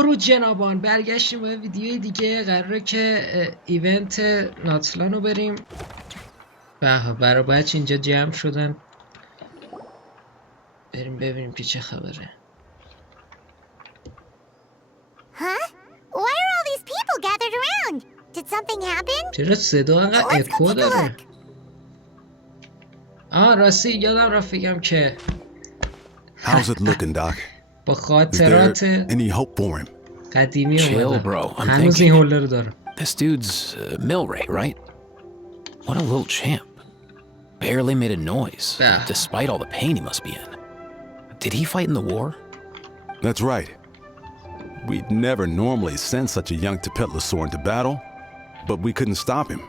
درود جنابان، برگشتیم با ویدیوی دیگه. قراره که ایونت ناتلان رو بریم. برای بچه اینجا جمع شدن، بریم ببینیم که چه خبره. چرا صدا انقدر اکو داره؟ راستی یادم رفت بگم که با خاطرات قدیمی اومدم. هنوز این هوله رو دارم. This dude's Milray, right? What a little champ. Barely made a noise, despite all the pain he must be in. Did he fight in the war? That's right. We'd never normally send such a young Tepetlosaur into battle, but we couldn't stop him.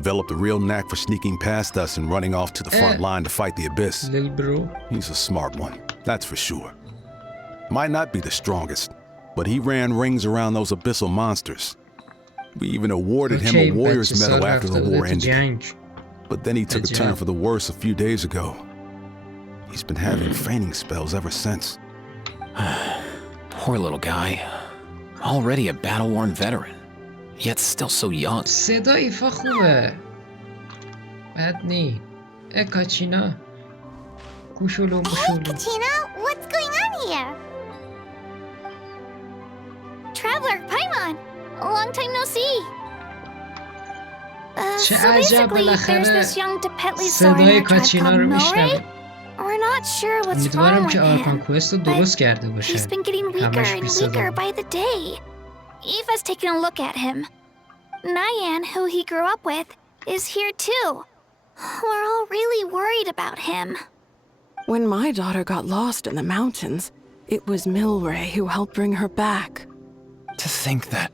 Developed a real knack for sneaking past us and running off to the front line to fight the Abyss. Little bro. He's a smart one, that's for sure. Might not be the strongest, but he ran rings around those abyssal monsters. We even awarded him a Warrior's Medal after the war ended. But then he took a turn for the worse a few days ago. He's been having fainting spells ever since. Poor little guy. Already a battle-worn veteran, yet still so young. صدا ایفا خوبه. بد نی. کاچینا. گوشولو موشولو. Hey, Katina, what's going on here? Traveler, Paimon, long time no see. چه So عجب basically, there's بالاخره this young Tepetlosaur صدای in our tribe کاچینا called رو Milray. میشنویم. We're not sure what's wrong امیدوارم with که آرکان him, کوست رو درست کرده باشه. he's been getting weaker همش and بی صدا. weaker by the day. Eva's taking a look at him. Nyan, who he grew up with, is here too. We're all really worried about him. When my daughter got lost in the mountains, it was Milray who helped bring her back. To think that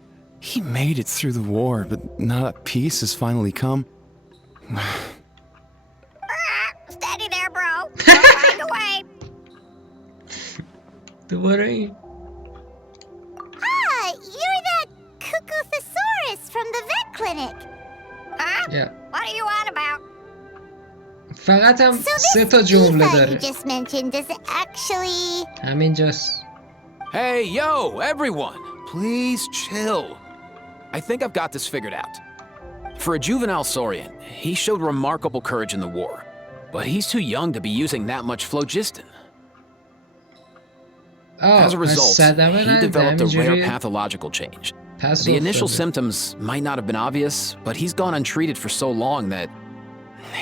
he made it through the war, but now that peace has finally come. Steady there, bro. Don't find a way. دوباره این. You're that Cuckoo-thesaurus from the vet clinic. Yeah. What are you on about? فقط هم So سه this تا جمله Eva you داره. just mentioned, does it actually... همینجاست. Hey, yo, everyone! Please chill. I think I've got this figured out. For a juvenile Saurian, he showed remarkable courage in the war, but he's too young to be using that much phlogiston. As a result, he developed a rare pathological change. The initial symptoms might not have been obvious, but he's gone untreated for so long that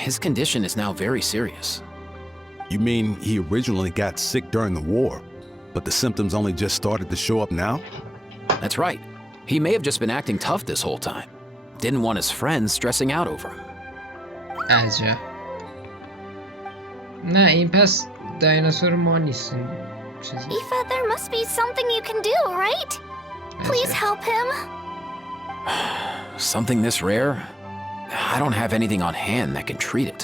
his condition is now very serious. You mean he originally got sick during the war, but the symptoms only just started to show up now? That's right. He may have just been acting tough this whole time. Didn't want his friends stressing out over him. عجب. نه این پس دایناسور ما نیستیم. Eva, there must be something you can do, right? Please help him. Something this rare? I don't have anything on hand that can treat it.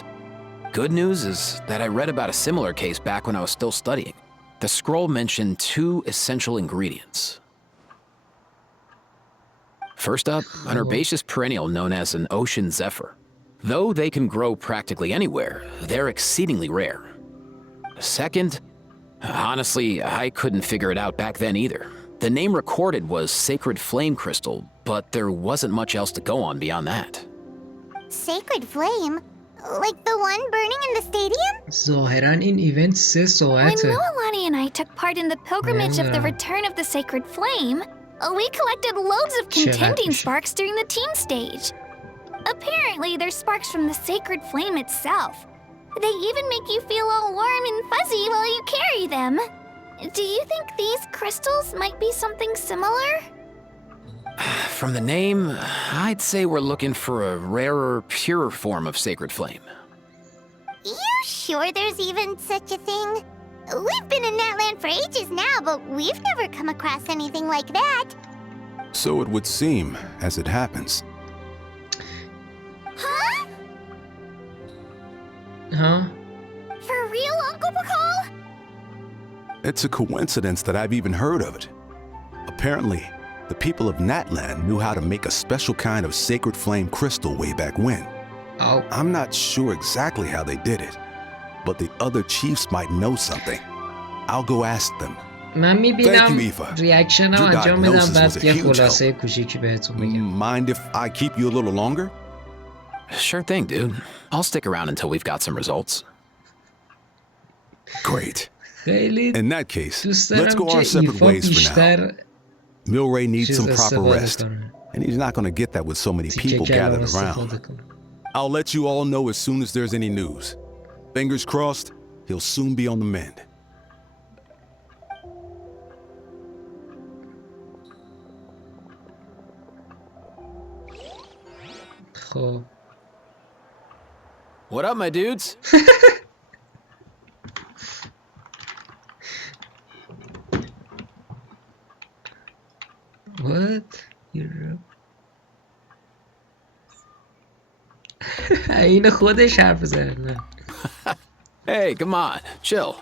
Good news is that I read about a similar case back when I was still studying. The scroll mentioned 2 essential ingredients. First up, an herbaceous perennial known as an ocean zephyr. Though they can grow practically anywhere, they're exceedingly rare. Second, honestly, I couldn't figure it out back then either. The name recorded was Sacred Flame Crystal, but there wasn't much else to go on beyond that. Sacred flame? Like the one burning in the stadium? ظاهراً این ایونت 3 When ساعته. Mililani and I took part in the pilgrimage of the return of the sacred flame, we collected loads of contending sparks during the teen stage. Apparently, they're sparks from the sacred flame itself. They even make you feel all warm and fuzzy while you carry them. Do you think these crystals might be something similar? From the name, I'd say we're looking for a rarer, purer form of sacred flame. You sure there's even such a thing? We've been in Natlan for ages now, but we've never come across anything like that. So it would seem, as it happens. Huh? Huh? For real, Uncle Bacall? It's a coincidence that I've even heard of it. Apparently, the people of Natlan knew how to make a special kind of sacred flame crystal way back when. Oh. I'm not sure exactly how they did it, but the other chiefs might know something. I'll go ask them. من میبینم Thank you, Eva. ریاکشنم Your انجام میدم diagnosis بعد was a یه huge خلاصه کوچیکی بهتون میگم. Mind if I keep you a little longer? Sure thing, dude. I'll stick around until we've got some results. Great. خیلی In that case, دوست let's دارم go our که separate ایفا ways for now. بیشتر Milray needs چیز some proper استفاده rest, کنه. and he's not going to get that with so many تیکه people کلام gathered استفاده around. کنه. I'll let you all know as soon as there's any news. Fingers crossed, he'll soon be on the mend. خب What up, my dudes? what این خودش حرف زنه. Hey, come on, chill.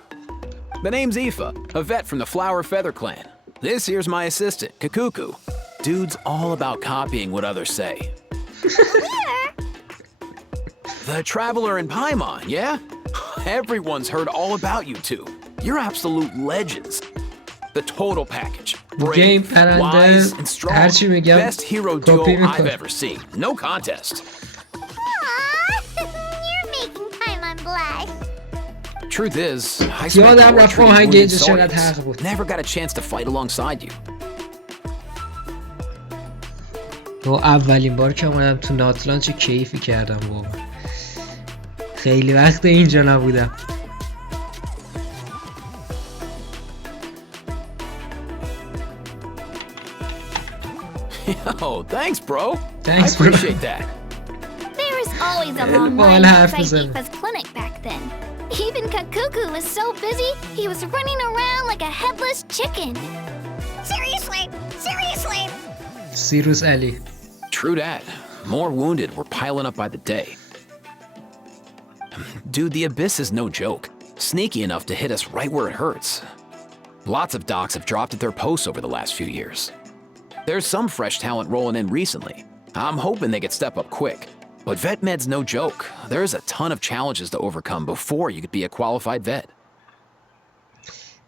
The name's Aoife, a vet from the Flower Feather clan. This here's my assistant, Kakuku. Dude's all about copying what others say. The Traveler in Paimon, yeah? Everyone's heard all about you two. You're absolute legends. The total package. Game Brave, پرنده wise, and strong. هرچی میگم Best hero duo کپی I've میکنه. ever seen. No contest. Aww, you're making Paimon blush. Truth is, I spent یادم the war رفت treating آهنگ wounded اینجا چقدر Saurians. حق بود. Never got a chance to fight alongside you. و اولین بار که اومدم تو ناتلان چه کیفی کردم واقعا. خیلی وقت اینجا نبودم. Yo, thanks, bro. Thanks, I bro. appreciate that. There was always a El long ball line half outside is in. Aoife's clinic back then. Even Kakuku was so busy, he was running around like a headless chicken. Seriously, seriously. سیروس علی. True that. More wounded were piling up by the day. Dude, the Abyss is no joke. Sneaky enough to hit us right where it hurts. Lots of docs have dropped at their posts over the last few years. There's some fresh talent rolling in recently. I'm hoping they could step up quick. But vet med's no joke. There's a ton of challenges to overcome before you could be a qualified vet.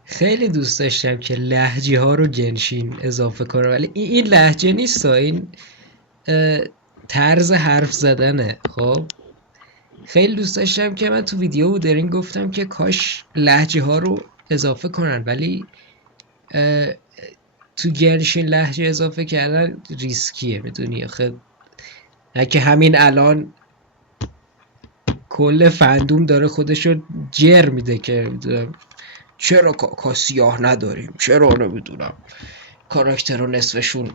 خیلی دوست داشتم که لهجه ها رو گنشین اضافه کنه ولی این لهجه نیست، این طرز حرف زدنه. خب خیلی دوست داشتم که من تو ویدیو بودرین گفتم که کاش لهجه ها رو اضافه کنن ولی تو گنشین لهجه اضافه کردن ریسکیه، میدونی آخه نه که همین الان کل فندوم داره خودشو جر میده که چرا کاکا سیاه نداریم، چرا نمیدونم کاراکترها نصفشون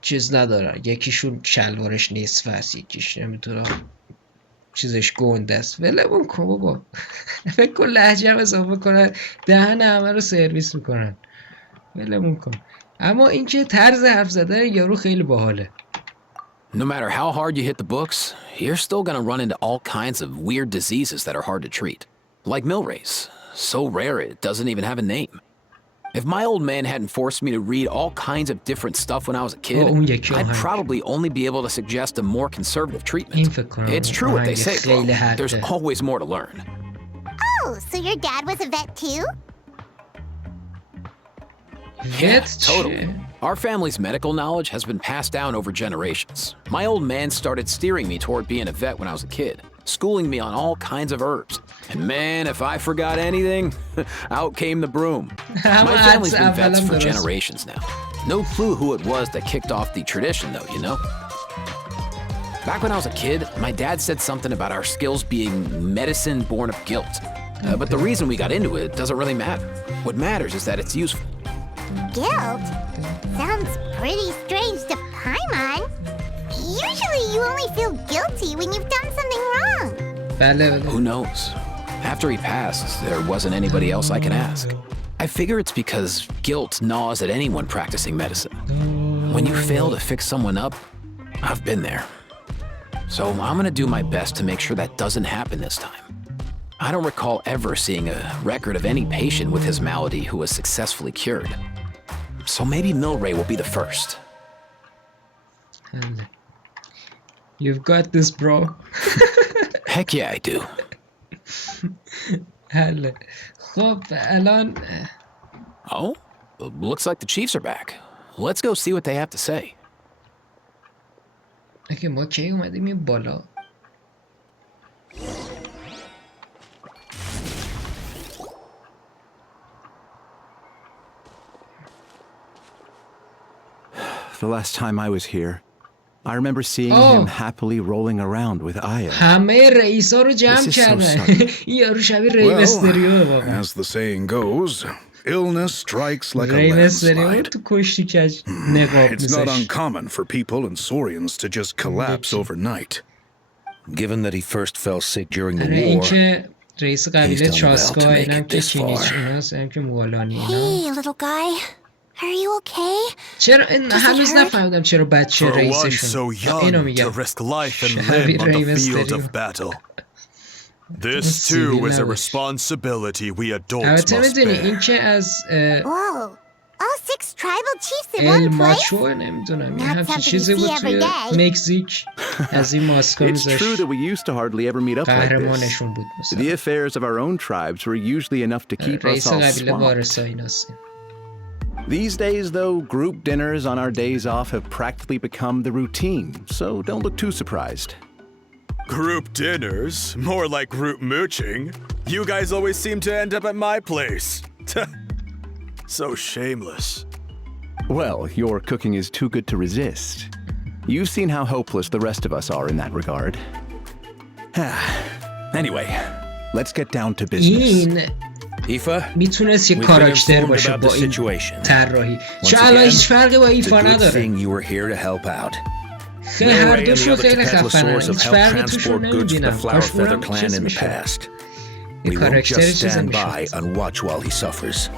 چیز ندارن، یکیشون شلوارش نصف هست، یکیش نمیدونم چیزش گنده است. ولمون کن بابا. فکر کن لهجه هم اضافه کنن دهن همه رو سرویس میکنن. ولمون کن. اما اینکه طرز حرف زدن یارو خیلی باحاله. No matter how hard you hit the books, you're still gonna run into all kinds of weird diseases that are hard to treat. Like Milray's. So rare it doesn't even have a name. If my old man hadn't forced me to read all kinds of different stuff when I was a kid, I'd probably only be able to suggest a more conservative treatment. It's true what they say, bro. There's always more to learn. Oh, so your dad was a vet too? Yeah, totally. Our family's medical knowledge has been passed down over generations. My old man started steering me toward being a vet when I was a kid, schooling me on all kinds of herbs. And man, if I forgot anything, out came the broom. My family's been vets for generations now. No clue who it was that kicked off the tradition, though, you know? Back when I was a kid, my dad said something about our skills being medicine born of guilt. But the reason we got into it doesn't really matter. What matters is that it's useful. Guilt? Sounds pretty strange to Paimon. Usually you only feel guilty when you've done something wrong. Who knows? After he passed, there wasn't anybody else I can ask. I figure it's because guilt gnaws at anyone practicing medicine. When you fail to fix someone up, I've been there. So I'm gonna do my best to make sure that doesn't happen this time. I don't recall ever seeing a record of any patient with his malady who was successfully cured. So maybe Milray will be the first. You've got this, bro. Heck yeah, I do. حله. خب الان Oh? looks like the chiefs are back. Let's go see what they have to say. اگه ما کی اومدیم این بالا The last time I was here, I remember seeing him happily rolling around with Aya. همه رئیسا رو جمع کردن این یارو شبیه ری مستریو واقعا As the saying goes, illness strikes like a ری مستریو landslide. تو کشتی کج نقاب It's not میذاشت uncommon for people and Saurians to just collapse overnight. Given that he first fell sick during the آره این war, که رئیس قبیله done well to چاسکا make اینم it که this کینیچ far. ایناست اینم که موالانی اینا Hey, little guy. Are you okay? چرا هنوز نفهمیدم چرا بچه For one رئیسشون so young اینو to میگم risk life and شبیه limb on ری the field مستریو of battle. This too is a responsibility we adults البته must میدونی این bear. که از Whoa. All 6 tribal chiefs in ال one place? ماچو نمیدونم یه Not همچین something you چیزی see بود every توی day. مکزیک از این ماسکا It's میذاشت true that we used to hardly ever meet up like this. قهرمانشون بود The مثلا affairs of our own tribes were usually enough to keep us رئیس all قبیله swamped. وارثا ایناست These days, though, group dinners on our days off have practically become the routine, so don't look too surprised. Group dinners? More like group mooching. You guys always seem to end up at my place. So shameless. Well, your cooking is too good to resist. You've seen how hopeless the rest of us are in that regard. Anyway, let's get down to business. این Aoife, میتونست یه we've been کاراکتر informed باشه about با the این situation. طراحی Once چه الان again, هیچ فرقی با It's a ایفا good نداره thing you were here to help out. خیلی هر Milray and the دوشون other خیلی خفنن Tepetlosaurs have هیچ helped فرقی توشون transport goods for the نمیبینم Flower کاش Feather اونم clan چیز in the میشد past. یه We won't کاراکتر just چیز stand by میشد and watch while he suffers.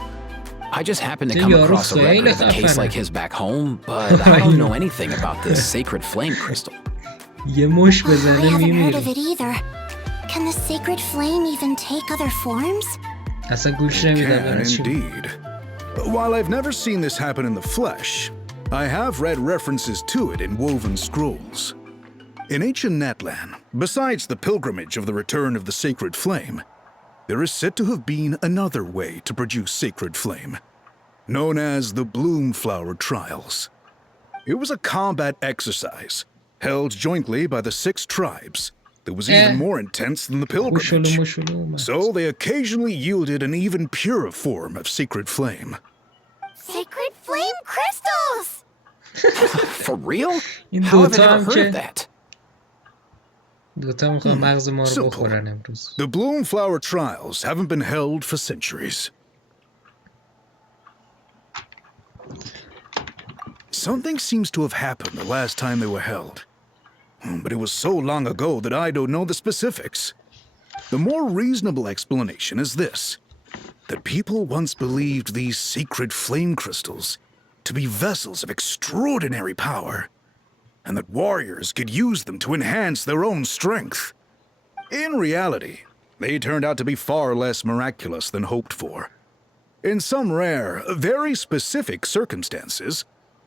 I just happened to Dude, come you're across a خیلی record of a case خفنه. like his back home, but I don't know anything about this sacred flame crystal. یه مش Oh, I بزنه haven't heard میمیره of it either. Can the sacred flame even take other forms? اصلا گوش Can نمیدم indeed. But while I've never seen this happen in the flesh, I have read references to it in woven scrolls. In ancient Natlan, besides the pilgrimage of the return of the sacred flame, there is said to have been another way to produce sacred flame, known as the Bloomflower Trials. It was a combat exercise held jointly by the 6 tribes that was even more intense than the pilgrimage. So they occasionally yielded an even purer form of sacred flame. Sacred flame crystals! For real? این How have I دوتا never هم heard of که that? دوتا میخوام مغز ما رو Simple. بخورن امروز The Bloomflower Trials haven't been held for centuries. Something seems to have happened the last time they were held. But it was so long ago that I don't know the specifics. The more reasonable explanation is this: that people once believed these sacred flame crystals to be vessels of extraordinary power, and that warriors could use them to enhance their own strength. In reality, they turned out to be far less miraculous than hoped for. In some rare, very specific circumstances,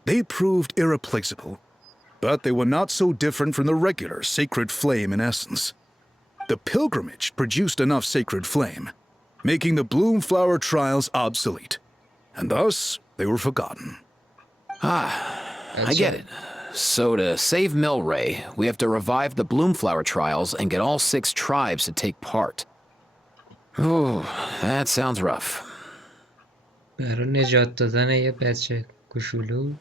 they proved irreplaceable, but they were not so different from the regular sacred flame in essence. The pilgrimage produced enough sacred flame, making the Bloomflower Trials obsolete, and thus they were forgotten. I get it. So to save Milray, we have to revive the Bloomflower trials and get all 6 tribes to take part. Ooh, that sounds rough. برای نجات دادن یه بچه کوچولو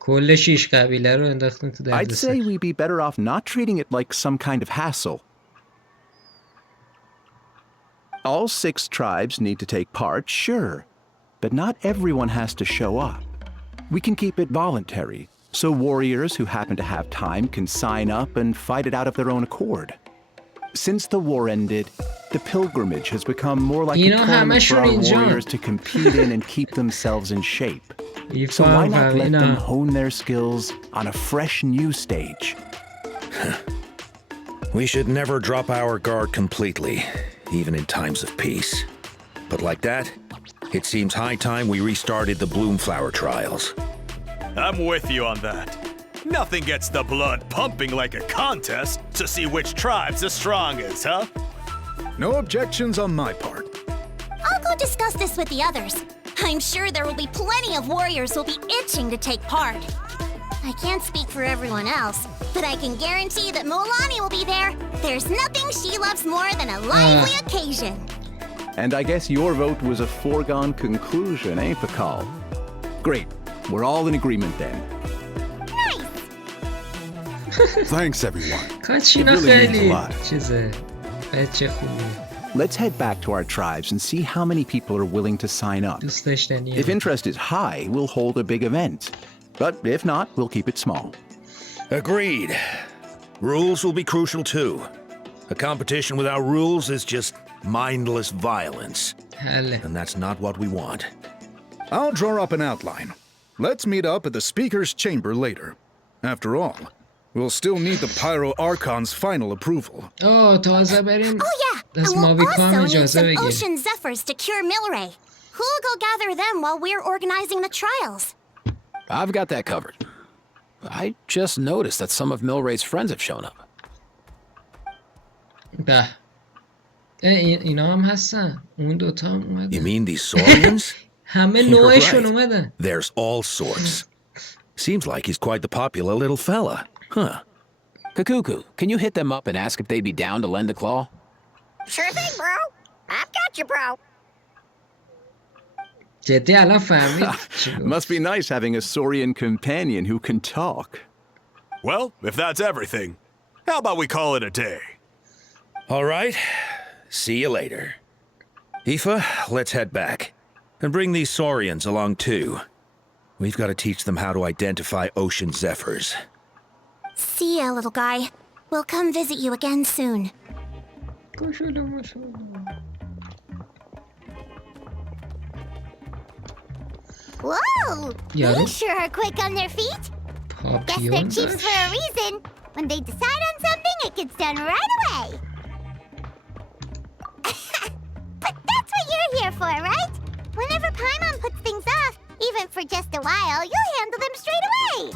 کل 6 قبیله رو انداختن تو I'd say دردسر we'd be better off not treating it like some kind of hassle. All 6 tribes need to take part, sure, but not everyone has to show up. We can keep it voluntary, so warriors who happen to have time can sign up and fight it out of their own accord. Since the war ended, the pilgrimage has become more like a اینا tournament for همشون our اینجان. warriors to compete in and keep themselves in shape. So ایفا why هم not let them اینا hone their skills on a fresh new stage? We should never drop our guard completely, even in times of peace. But like that, it seems high time we restarted the Bloomflower Trials. I'm with you on that. Nothing gets the blood pumping like a contest to see which tribe's the strongest, huh? No objections on my part. I'll go discuss this with the others. I'm sure there will be plenty of warriors who'll be itching to take part. I can't speak for everyone else, but I can guarantee that Mulani will be there. There's nothing she loves more than a lively occasion. And I guess your vote was a foregone conclusion, eh, Pakal? Great. We're all in agreement then. Nice! Thanks, everyone. کاتشینا خیلی چیزه بچه خوبی Let's head back to our tribes and see how many people are willing to sign up. دوست داشتنیه If interest is high, we'll hold a big event. But if not, we'll keep it small. Agreed. Rules will be crucial too. A competition without rules is just mindless violence. حله And that's not what we want. I'll draw up an outline. Let's meet up at the speaker's chamber later. After all, we'll still need the Pyro Archon's final approval. تازه بریم Oh yeah, and از we'll ماویکام also need اجازه some بگیریم ocean zephyrs to cure Milray. Who'll go gather them while we're organizing the trials? I've got that covered. I just noticed that some of Milray's friends have shown up. به اینا هم هستن اون دوتا هم You اومدن mean these Saurians? همه You're نوعشون right. اومدن There's all sorts. Seems like he's quite the popular little fella. Huh. Kakuku, can you hit them up and ask if they'd be down to lend a claw? Sure thing, bro. I've got you, bro. جدی الان فهمید چی گفت؟ Must be nice having a Saurian companion who can talk. Well, if that's everything, how about we call it a day? All right. See you later. Aoife, let's head back. And bring these Saurians along too. We've got to teach them how to identify ocean zephyrs. See ya, little guy. We'll come visit you again soon. Whoa! Yeah. They sure are quick on their feet. Guess they're پاپیون chiefs for a reason. When they decide on something, it gets done right away. But that's what you're here for, right? Whenever Paimon puts things off, even for just a while, you'll handle them straight away.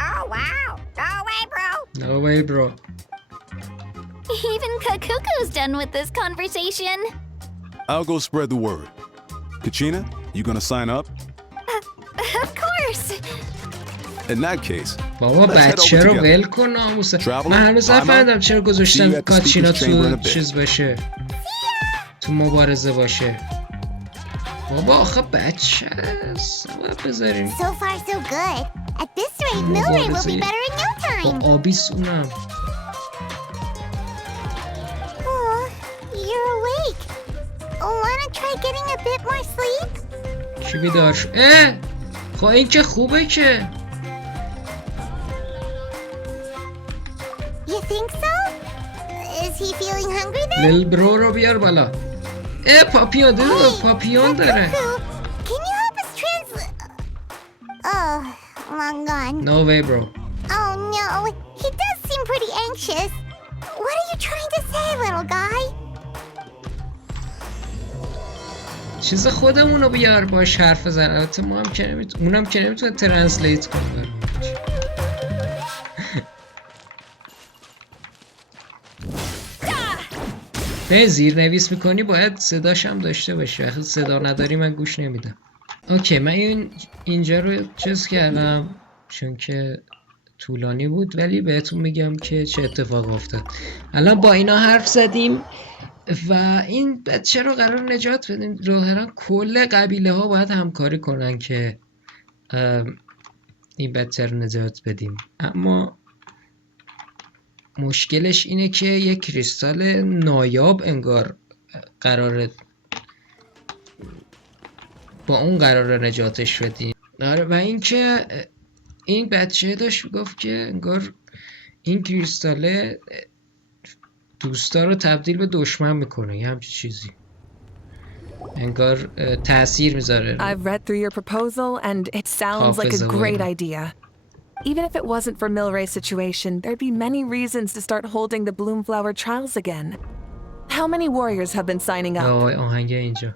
Oh, wow. No way, bro. No way, bro. Even Kakuku's done with this conversation. I'll go spread the word. Kachina, you gonna sign up? Of course. In that case, بابا let's head بچه over رو together. ول کن ناموسه Traveler, من هنوز I'm out. نفهمیدم چرا See you گذاشتن at the کاتشینا speaker's chamber in تو a bit. چیز باشه تو مبارزه باشه بابا آخه بچه است باید بذاریم So far, so good. At this rate, Milray will be better in no time. با آبیس اونم Oh, you're awake. Wanna try getting a bit more sleep? چی بیدار شد خب این که خوبه که You think so? Is he feeling hungry then? لیل برو رو بیار بالا پاپیون داره پاپیون داره Kakuku, can you help us translate? Oh, long gone. No way, bro. Oh no, he does seem pretty anxious. What are you trying to say, little guy? چیز خودمونو بیار باش حرف بزن البته ما هم که اونم که نمیتونه ترنسلیت کنه به زیرنویس میکنی باید صداش هم داشته باشی وقتی صدا نداری من گوش نمیدم اوکی من اینجا رو چیز کردم چون که طولانی بود ولی بهتون میگم که چه اتفاق افتاد الان با اینا حرف زدیم و این بچه رو قرار نجات بدیم ظاهرا کل قبیله ها باید همکاری کنن که این بچه رو نجات بدیم اما مشکلش اینه که یک کریستال نایاب انگار قراره با اون قراره نجاتش بدیم و اینکه این بچه داشت میگفت که انگار این کریستاله دوستا رو تبدیل به دشمن میکنه یه همچین چیزی انگار تأثیر میذاره I've read through your proposal and it sounds like a great idea. Even if it wasn't for Milray's situation, there'd be many reasons to start holding the Bloomflower trials again. How many warriors have been signing up? آهنگ اینجا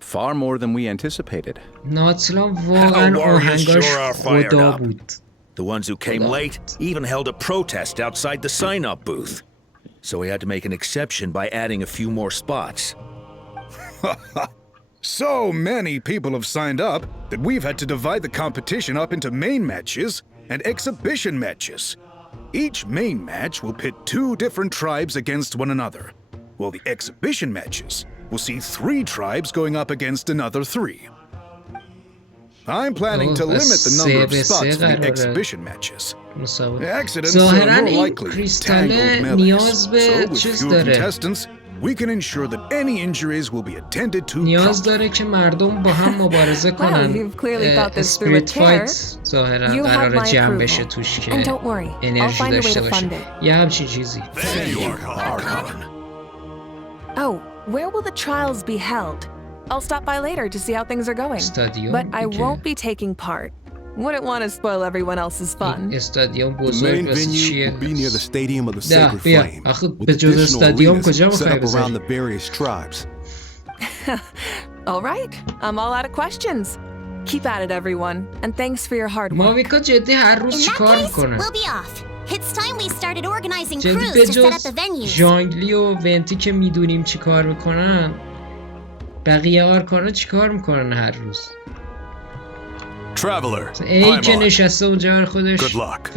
Far more than we anticipated. ناتلان واقعا آهنگاش خدا بود The ones who came late even held a protest outside the sign-up booth. So we had to make an exception by adding a few more spots. So many people have signed up that we've had to divide the competition up into main matches and exhibition matches. Each main match will pit 2 different tribes against one another, while the exhibition matches will see 3 tribes going up against another 3. I'm planning to limit the number of spots for the exhibition matches. Accidents are more likely tangled melee, so with fewer contestants, we can ensure that any injuries will be attended to نیاز promptly. داره که مردم با هم مبارزه کنن. you've clearly thought this through with اسپریت care. فایت ظاهرا You have قرار my جمع approval. بشه توش And که don't worry, I'll انرژی find a way داشته to باشه. fund it. یه همچین چیزی. Oh, where will the trials be held? I'll stop by later to see how things are going. استادیوم But I دیگه. won't be taking part. Wouldn't want to spoil everyone else's fun. استادیوم The بزرگ main واسه venue چیه؟ will be near the Stadium of the نه Sacred بیا Flame, آخه with به جز additional استادیوم arenas کجا set میخوای up around بذاری؟ the various tribes. All right, I'm all out of questions. Keep at it, everyone, and thanks for your hard work. ماویکا جدی هر روز In that چیکار case, میکنه؟ we'll be off. It's time we started organizing جدی crews به to set up جز the venues. ژانگلی و ونتی که میدونیم چیکار میکنن بقیه آرکانا چیکار میکنن هر روز؟ Traveler, ای که Paimon. نشسته اونجا بر خودش Good luck.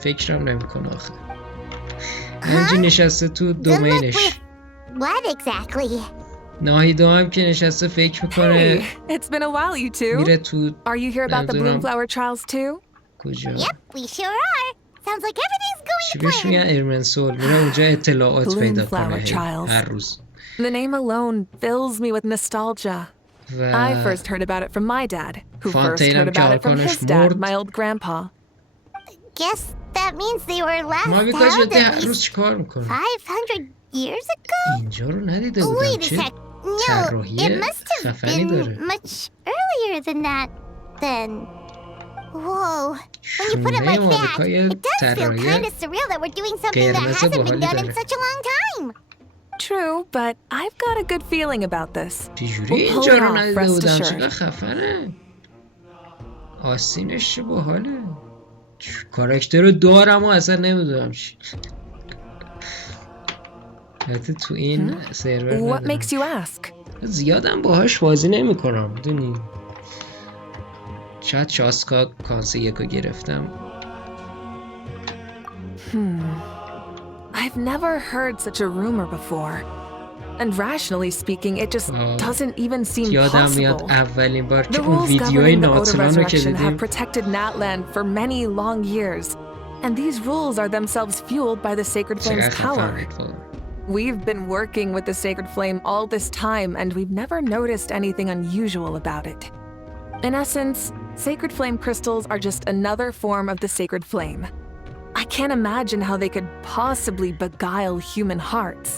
فکرم نمیکنه آخه همینجا نشسته تو Good luck دومینش with what exactly? ناهیدو هم که نشسته فکر میکنه Hey, it's been a while, you two. میره تو Are you here about the نمیدونم Bloomflower trials too? کجا Yep, we sure are. Sounds like everything's چی going to بهش میگن plan. ارمنسول میره اونجا اطلاعات پیدا Bloomflower کنه trials. هر روز The name alone fills me with nostalgia. I و first heard about it from my dad, who first فانتین heard هم که about it from آرکانش his dad, مرد my old grandpa. Guess that means they were last ماویکا found جدی at هر روز least چیکار میکنه 500 years ago? اینجا رو ندیده بودم Wait a چه sec. No, طراحی it must have خفنی been داره much earlier than that. Then, whoa. When you put it شونه like that, ماویکا یه it does feel طراحی kind of surreal that we're doing something that قرمز hasn't been باحالی done in داره such a long time. True, but I've got a good feeling about this. چجوری We'll pull اینجا it رو off, ندیده rest بودم assured. چقدر خفنه آستینش چه باحاله کاراکتر رو دارم و اصلا نمیدونم چی حتی تو این سرور What makes you ask? زیادم باهاش بازی نمی کنم میدونی شاید چاسکا کانسه یکو گرفتم I've never heard such a rumor before. And rationally speaking, it just doesn't even seem یادم میاد possible. اولین بار The که اون rules ویدیوی governing the Oda ناتلان رو که resurrection have دیدیم protected Natlan for many long years. And these rules are themselves fueled by the Sacred Flame's چقدر خفن power. بود واقعا. We've been working with the Sacred Flame all this time, and we've never noticed anything unusual about it. In essence, Sacred Flame crystals are just another form of the Sacred Flame. I can't imagine how they could possibly beguile human hearts.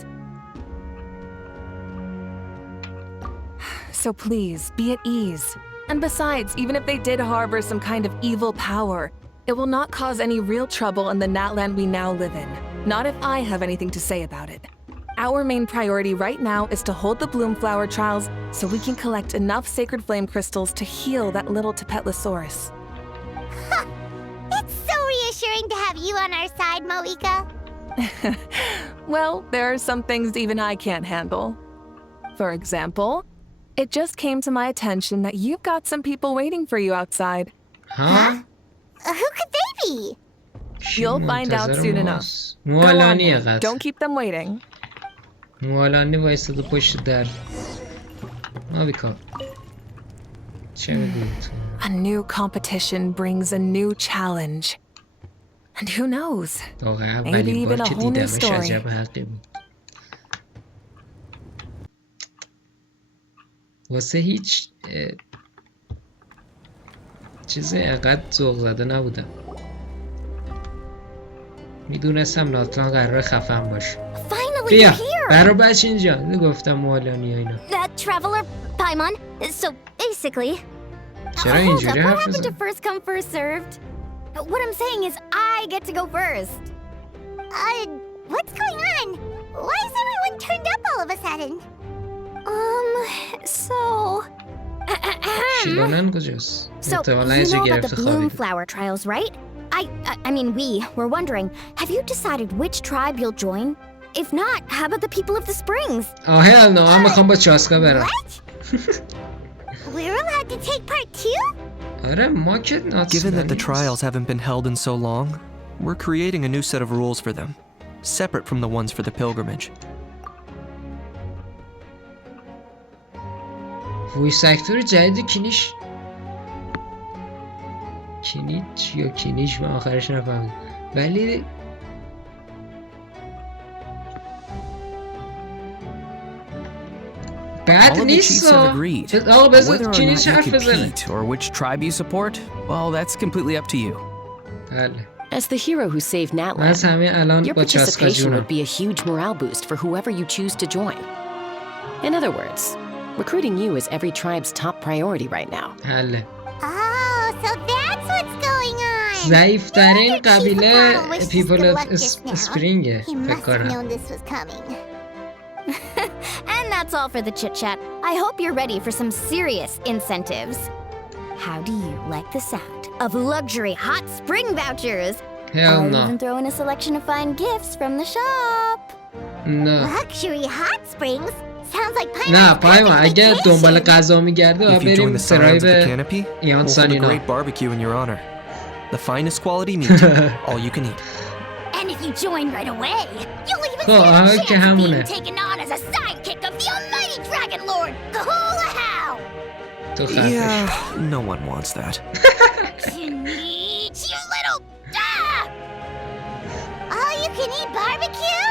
So please, be at ease. And besides, even if they did harbor some kind of evil power, it will not cause any real trouble in the Natlan we now live in. Not if I have anything to say about it. Our main priority right now is to hold the Bloomflower trials so we can collect enough Sacred Flame crystals to heal that little Tepetlosaurus. It's so reassuring to have you on our side, Moika. Well, there are some things even I can't handle. For example, it just came to my attention that you've got some people waiting for you outside. ها Who could they be? You'll find out soon enough. Go on, موالانیه then. قط Don't keep them waiting. موالانی وایستاده پشت در ماویکا چه میگوید A new competition brings a new challenge. And who knows? واقعا Maybe اولین بار even a که whole new دیدمش story. عجب حقی بود واسه هیچ چیز اینقدر ذوق زده نبودم میدونستم ناتلان قرار خفن باشه Finally, بیا you're here! برا بچ اینجا گفتم موالانی اینا That traveler, Paimon. So, basically... چرا Hold up, اینجوری what حرف happened to بزن first come, first served? What I'm saying is I get to go first. What's going on? Why is everyone turned up all of a sudden? So... شیلونن کجاست So, احتمالا you یه جا know about گرفته the خوابیده Bloomflower trials, right? I mean, we were wondering, have you decided which tribe you'll join? If not, how about the people of the springs? آه هل نه من میخوام با چاسکا برم What? We're allowed to take part too? آره ما که ناتلان. Given that the trials haven't been held in so long, we're creating a new set of rules for them, separate from the ones for the pilgrimage. وایس اکتور جدید کینیش من آخرش نفهمیدم ولی بد All of the نیست chiefs have agreed. آقا But بذار whether or not کینیش you حرف بزنه compete or which tribe you support, well, that's completely up to you. بله As the hero who saved من Natlan, از همین الان your با چاسکا participation جونم would be a huge morale boost for whoever you choose to join. In other words, recruiting you is every tribe's top priority right now. حله Oh, so that's what's going on. ضعیفترین No wonder Chief قبیله Apollo wishes پیپل good اف luck just now. اسپرینگه He فکر must have کنم known this was coming. And that's all for the chit-chat. I hope you're ready for some serious incentives. How do you like the sound of luxury hot spring vouchers? Hell I'll no. even throw in a selection of fine gifts from the shop. نه Luxury hot springs? Sounds like Paimon's نه perfect پایما اگه vacation. دنبال غذا میگرده If you join بریم the Scions of the سرایب Canopy, ایان we'll hold a سانینا great barbecue in your honor. The finest quality meat, all you can eat. And if you join right away, you'll even خب stand a آها chance که of being همونه taken on as a sidekick of the almighty Dragon Lord, Kahula How! تو خفش Yeah, no one wants that. You little... Ah! All you can eat barbecue?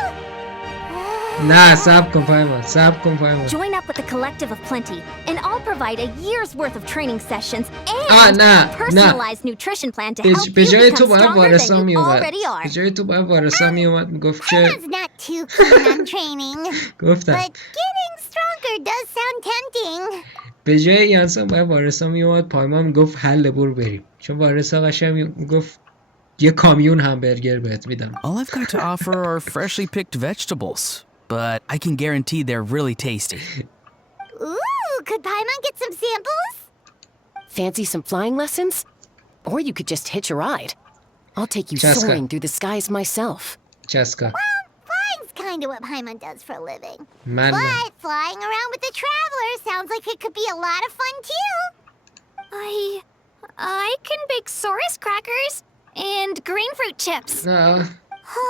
نه صبر کن پایما صبر کن پایما Join up with the Collective of Plenty, and I'll provide a year's worth of training sessions آه and نه a personalized nutrition plan to help به you جای تو become باید stronger وارثا than you میومد already are. به جای تو باید وارثا میومد میگفت که Paimon's not too keen on training, گفتم but getting stronger does sound tempting. به جای یانسان باید وارثا میومد پایما میگفت حل برو بریم چون وارثا قشنگ میگفت یه کامیون همبرگر بهت میدم All I've got to offer are freshly picked vegetables, but I can guarantee they're really tasty. Ooh, could Paimon get some samples? Fancy some flying lessons? Or you could just hitch a ride. I'll take you Chaska. soaring through the skies myself. چسکا Flying's kind of what Paimon does for a living. من But flying around with the traveler sounds like it could be a lot of fun too. I can bake Saurus crackers and green fruit chips. نه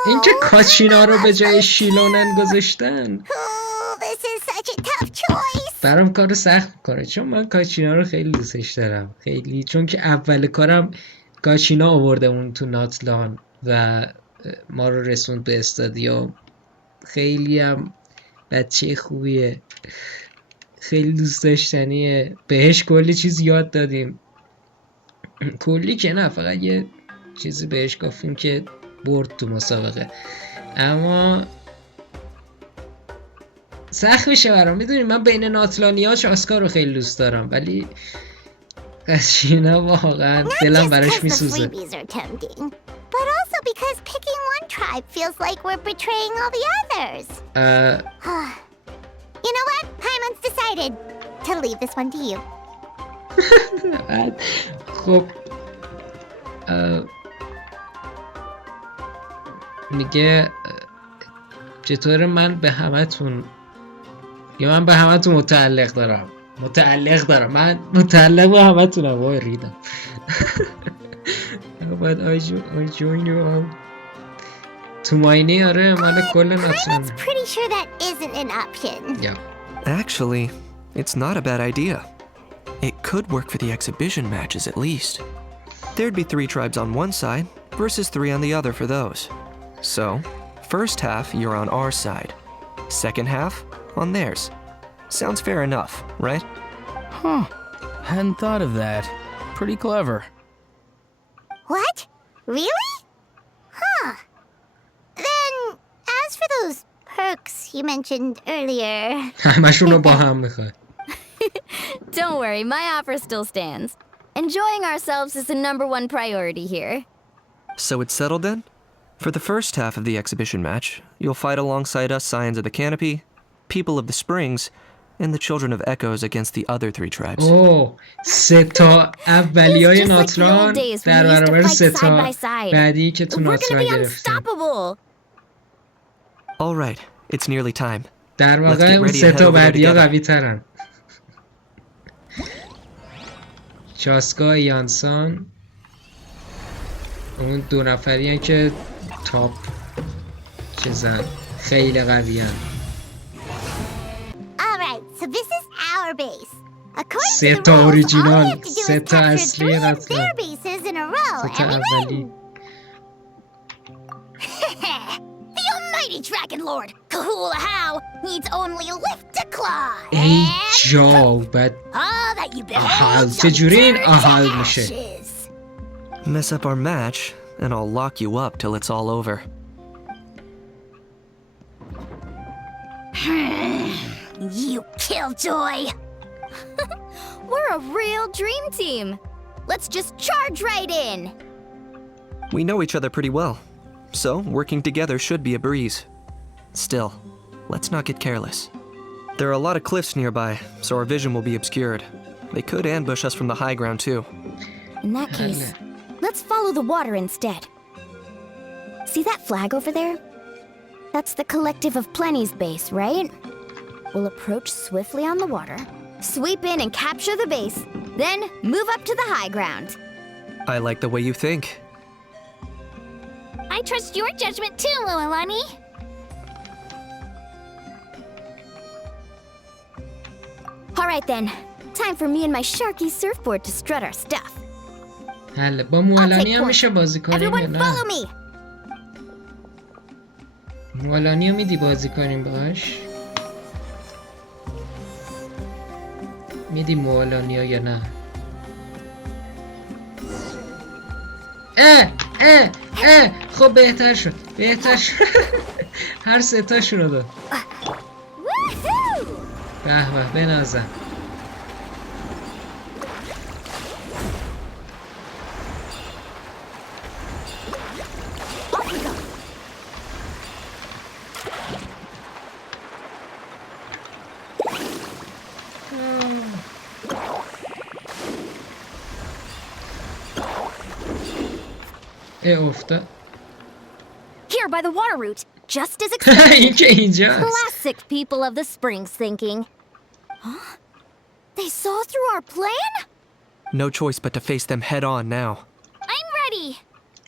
این که کاچینا رو به جای شیلونن گذاشتن Oh, this is such a tough choice. برام کارو سخت میکنه چون من کاچینا رو خیلی دوستش دارم خیلی چون که اول کارم کاچینا آوردمون تو ناتلان و ما رو رسوند به استادیوم خیلی هم بچه خوبیه خیلی دوست داشتنیه بهش کلی چیز یاد دادیم کلی که نه فقط یه چیزی بهش گفتیم که برد تو مسابقه اما سخت میشه برام میدونی من بین ناتلانیا چاسکا رو خیلی دوست دارم ولی کاچینا واقعا Not دلم just براش 'cause the میسوزه freebies are tempting, but also because picking one tribe feels like we're betraying all the others. You know what? Paimon's decided to leave this one to you. خب میگه چطور من به همتون یا من به همتون متعلق دارم من متعلق به همتونم وای ریدم باید I join you تو ماینی آره مال کل ناتلان Paimon's pretty sure that isn't an option. یا Actually, it's not a bad idea. It could work for the exhibition matches at least. There'd be 3 tribes on one side versus 3 on the other for those. So, first half you're on our side. Second half on theirs. Sounds fair enough, right? Huh. Hadn't thought of that. Pretty clever. What? Really? Huh. Then, as for those perks you mentioned earlier, همشون رو با هم میخواد Don't worry, my offer still stands. Enjoying ourselves is the #1 priority here. So it's settled then? For the first half of the exhibition match, you'll fight alongside us Scions of the Canopy, People of the Springs, and the Children of Echoes against the other 3 tribes. اوه سه تا اولیای It's just like the old ناتلان days when در we used to برابر fight سه side تا by side. بعدی که تو We're gonna ناتلان be گرفتیم unstoppable. All right, it's nearly time. در Let's واقع get اون ready سه and head تا over there بعدی ها together. قوی ترن چاسگاه یانسان اون 2 نفری هن که تاپ چیزن خیلی قوی هن. Alright, so this is our base. According 3 to the تا rules, all we اوریجینال، have to do 3 is تا capture اصلی 3 of رفتن، their bases in a row, 3 تا and we اولی. win! The almighty Dragon Lord, Kahula How, needs only a lift to climb. ای جو بعد All that you احال behold shall چجوری این turn to احال میشه؟ ashes. Mess up our match, and I'll lock you up till it's all over. You killjoy! We're a real dream team. Let's just charge right in. We know each other pretty well, so working together should be a breeze. Still, let's not get careless. There are a lot of cliffs nearby, so our vision will be obscured. They could ambush us from the high ground too. In that case, let's follow the water instead. See that flag over there? That's the collective of Plenty's base, right? We'll approach swiftly on the water, sweep in and capture the base, then move up to the high ground. I like the way you think. I trust your judgment too, Lualani. Alright then, time for me and my Sharky surfboard to strut our stuff. حله با موالانی هم میشه بازی کنیم یا Everyone نه؟ follow me! موالانی رو میدی بازی کنیم باش؟ میدی موالانی ها یا نه؟ خب بهتر شد هر 3 تاشون رو داد. به به بنازم. افتاد. Here by the water root, just as expected. این که اینجاست. Classic people of the springs thinking. Huh? They saw through our plan? No choice but to face them head on now. I'm ready.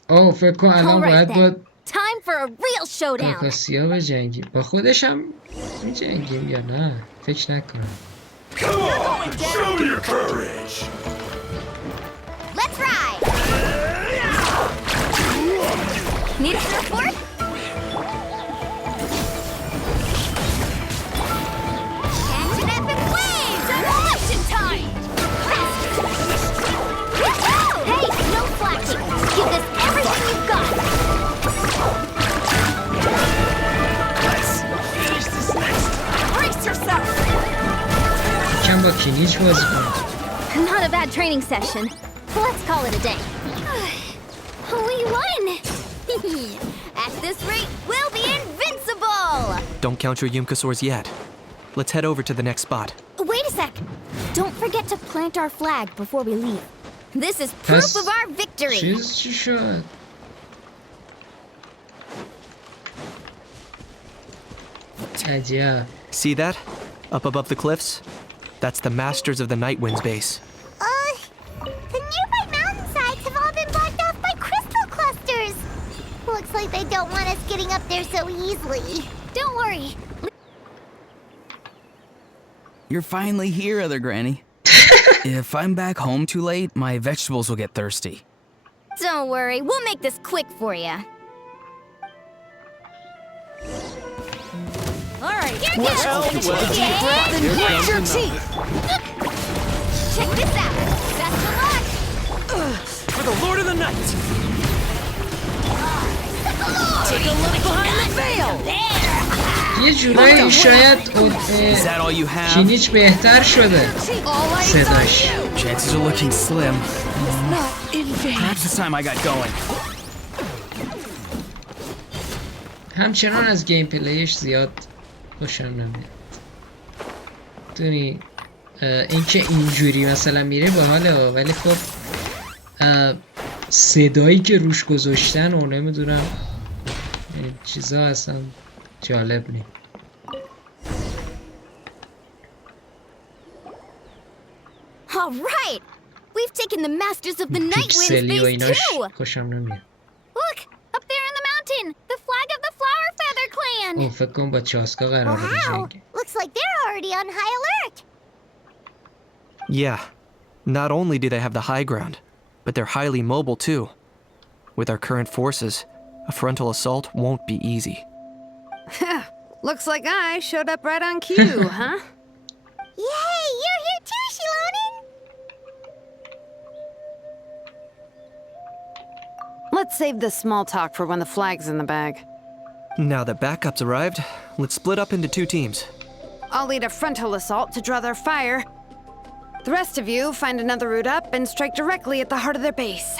اوه فکر کن الان باید Alright با then, time for a real showdown. کاکاسیا بجنگیم. با خودش هم میجنگیم یا نه؟ فکر نکنم. Show your courage! Let's ride. Need a surfboard? Catching epic waves! Revolution time! Hey, no flashing! Give this everything you've got! Nice. Finish this next time. Brace yourself! کم با کینیچ بازی کنم. Not a bad training session. Let's call it a day. We won! At this rate, we'll be invincible! Don't count your Yumkasaurs yet. Let's head over to the next spot. Wait a sec! Don't forget to plant our flag before we leave. This is proof of our victory! چیز چی شد؟ عجب. See that? Up above the cliffs? That's the Masters of the Night Wind's base. The nearby mountainsides have all been blocked off by crystal clusters. Looks like they don't want us getting up there so easily. Don't worry. You're finally here, Other Granny. If I'm back home too late, my vegetables will get thirsty. Don't worry, we'll make this quick for you. Alright, here goes! Deep breath and grit your teeth! Check this out! Best of luck! For the Lord of the Night! Take a look behind the veil! یه جورایی شاید Is that all you have? کینیچ بهتر شده صداش. Chances are looking slim. Perhaps it's time I got going. همچنان از گیم پلیش زیاد خوشم نمیاد. دونی اینکه اینجوری مثلا میره باحاله ولی خب صدایی که روش گذاشتن و نمیدونم چیزا اصلا جالب نی. Alright! We've taken in the Masters of the Night Wind's پیکسلی و base ایناش too! خوشم نمیاد. Look! Up there in the mountain! The flag of the Flower Feather Clan! فکر کنم با چاسکا قراره Wow! بجنگه. Looks like they're already on high alert! Yeah. Not only do they have the high ground, but they're highly mobile too. With our current forces, a frontal assault won't be easy. Looks like I showed up right on cue, huh? Yay! You're here too, Shilonen! Let's save this small talk for when the flag's in the bag. Now that backup's arrived, let's split up into 2 teams. I'll lead a frontal assault to draw their fire. The rest of you find another route up and strike directly at the heart of their base.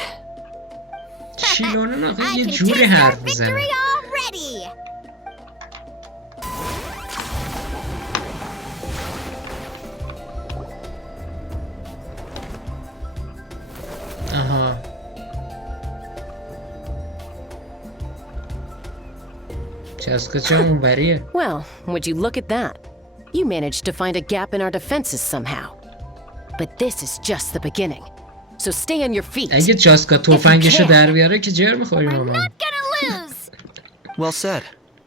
شیلانه آخه I یه can جوری taste our حرف میزنه. victory already! آها. چاسکا چه اونوریه؟ Well, would you look at that? You managed to find a gap in our defenses somehow. But this is just the beginning. So stay on your feet. اگه چاسکا تفنگشو در بیاره که جر میخوریم We're اما. not gonna lose! Well said.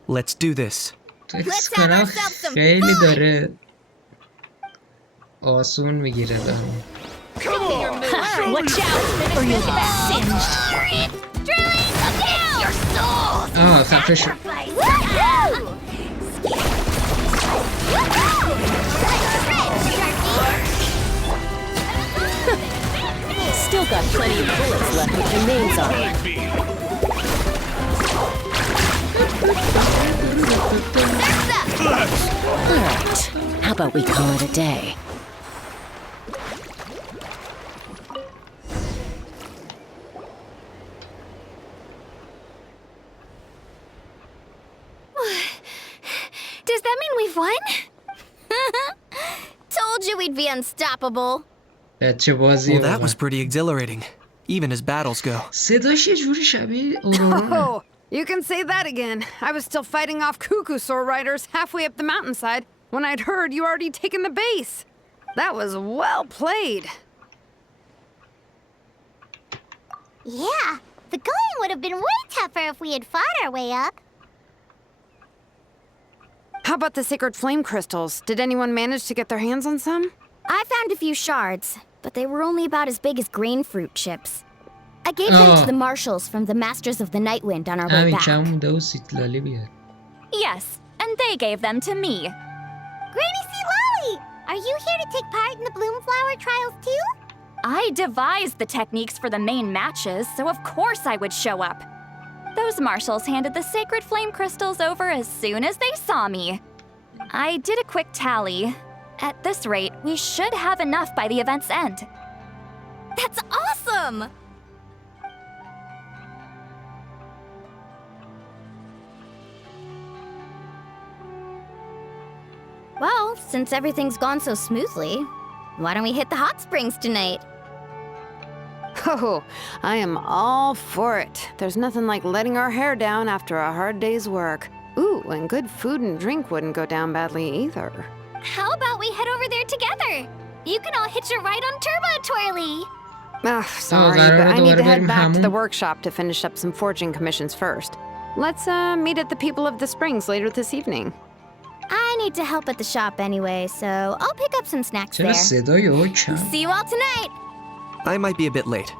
Let's do this. Let's have ourselves some خیلی fun! داره آسون میگیره دارم. Watch out, or you'll get singed. Your souls! آه خفه شد. Still got plenty of bullets left with your names on it. Alright, how about we call it a day? Does that mean we've won? Told you we'd be unstoppable. بچه بازی Well, that was pretty exhilarating, even as battles go. صداش یه جوری شبیه اورورونه. Oh, you can say that again. I was still fighting off cuckoo saur riders halfway up the mountainside when I'd heard you already taken the base. That was well played. Yeah, the going would have been way tougher if we had fought our way up. How about the sacred flame crystals? Did anyone manage to get their hands on some? I found a few shards, but they were only about as big as grain fruit chips. I gave them to the marshals from the Masters of the Night Wind on our way همین back. کم مونده و سیتلالی بیاد. Yes, and they gave them to me. Granny C. Lolly! Are you here to take part in the Bloomflower trials too? I devised the techniques for the main matches, so of course I would show up. Those marshals handed the sacred flame crystals over as soon as they saw me. I did a quick tally. At this rate, we should have enough by the event's end. That's awesome! Well, since everything's gone so smoothly, why don't we hit the hot springs tonight? Oh, I am all for it. There's nothing like letting our hair down after a hard day's work. Ooh, and good food and drink wouldn't go down badly either. How about we head over there together? You can all hitch a ride on Turbo Twirly. Ugh, sorry, but I need to head back to the workshop to finish up some forging commissions first. Let's meet at the People of the Springs later this evening. I need to help at the shop anyway, so I'll pick up some snacks چرا there. صدای او کم؟ See you all tonight! I might be a bit late.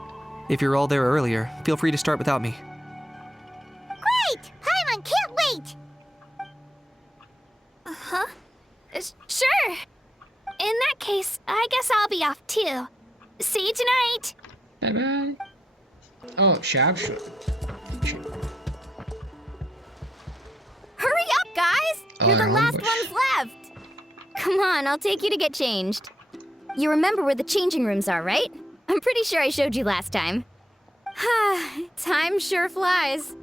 If you're all there earlier, feel free to start without me. Great! Paimon can't wait! Uh-huh. Sure. In that case, I guess I'll be off too. See you tonight! بای بای. آه شب شد. Hurry up, guys! You're the Alright, last bush. ones left! Come on, I'll take you to get changed. You remember where the changing rooms are, right? I'm pretty sure I showed you last time. Time sure flies.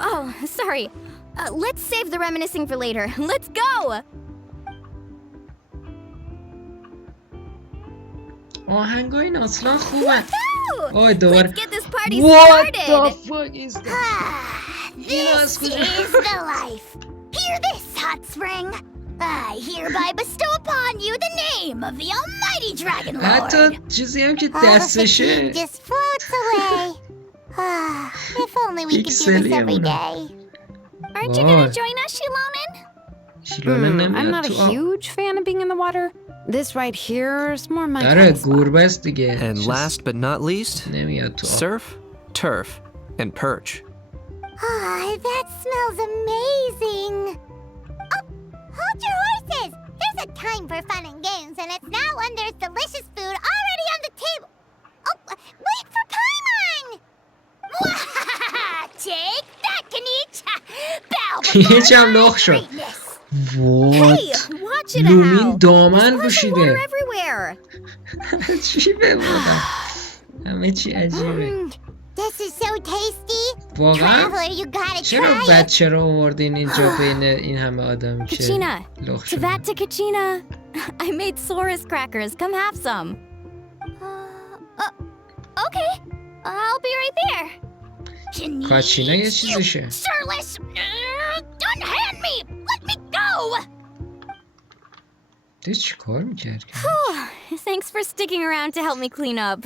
Oh, sorry. Let's save the reminiscing for later. Let's go! آهنگای ناتلان خوبه. Woohoo! آه دوباره. Let's get this party What started! the fuck is that? This is the life. Hear this, hot spring. I hereby bestow upon you the name of the Almighty Dragon Lord. حتی چیزی هم که All the دستشه fatigue just floats away. If only we could do this every day. Aren't you gonna join us, Shilonen? I'm not a huge fan of being in the water. This right here is more my kind آره of spot. گربه است دیگه. And last but not least, نمیاد تو آب. surf, turf, and perch. That smells amazing. Oh, hold your horses. There's a time for fun and games, and it's now when there's delicious food already on the table. Oh, wait for Paimon! Take that, Kanich! Bow Kanich هم لخ شد. وات لومین دامن پوشیده. عجیبه واقعا. همه چی عجیبه. This is so tasty. واقعا Traveler, you gotta چرا try it. بچه رو آوردین اینجا بین این همه آدم که Kachina, لخ شده؟ Tvat to Kachina. I made Saurus crackers. Come have some. Okay, I'll be right there. کاچینا یه چیزشه. Sirless, unhand me. Let me go. تو چی کار میکرد؟ Thanks for sticking around to help me clean up.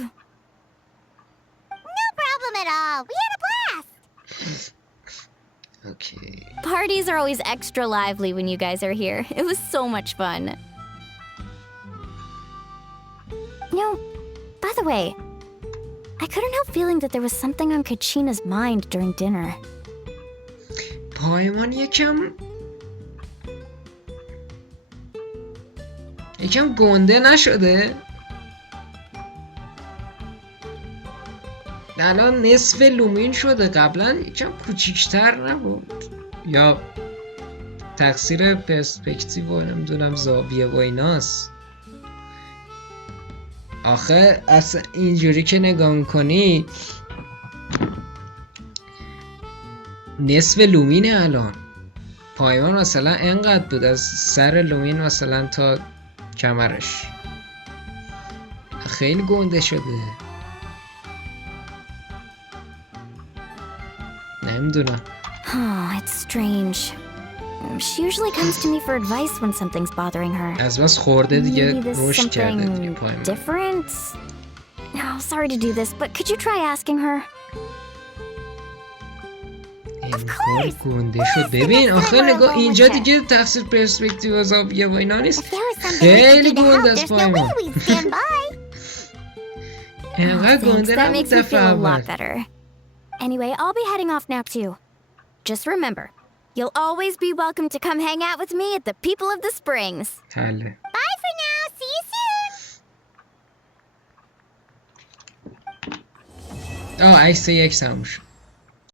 No problem at all. We had a blast. Okay. Parties are always extra lively when you guys are here. It was so much fun. No, by the way, I couldn't help feeling that there was something on Kachina's mind during dinner. پایمان یکم گنده نشده؟ الان نصف لومین شده، قبلا یکم کوچیکتر نبود؟ یا تقصیر پرسپکتیو و نمیدونم زاویه و ایناست؟ آخه اصلا اینجوری که نگاه میکنی نصف لومینه الان. پایمان مثلا انقدر بود از سر لومین مثلا تا کمرش. خیلی گنده شده. نمیدونم. It's strange. She usually comes to me for advice when something's bothering her. از بس خورده دیگه Maybe this is رشد کرده دیگه something پایمان. different? No, sorry to do this, but could you try asking her? انگار گنده شد. ببین آخه نگاه اینجا دیگه تقصیر پرسپکتیو و زاویه و اینا نیست. خیلی گنده است پایمان. اینقدر گنده That نبود makes me دفعه feel a اول. lot better. Anyway, I'll be heading off now too. Just remember, you'll always be welcome to come hang out with me at the People of the Springs. بله. Bye for now. See you soon. عکس یک تموم شد.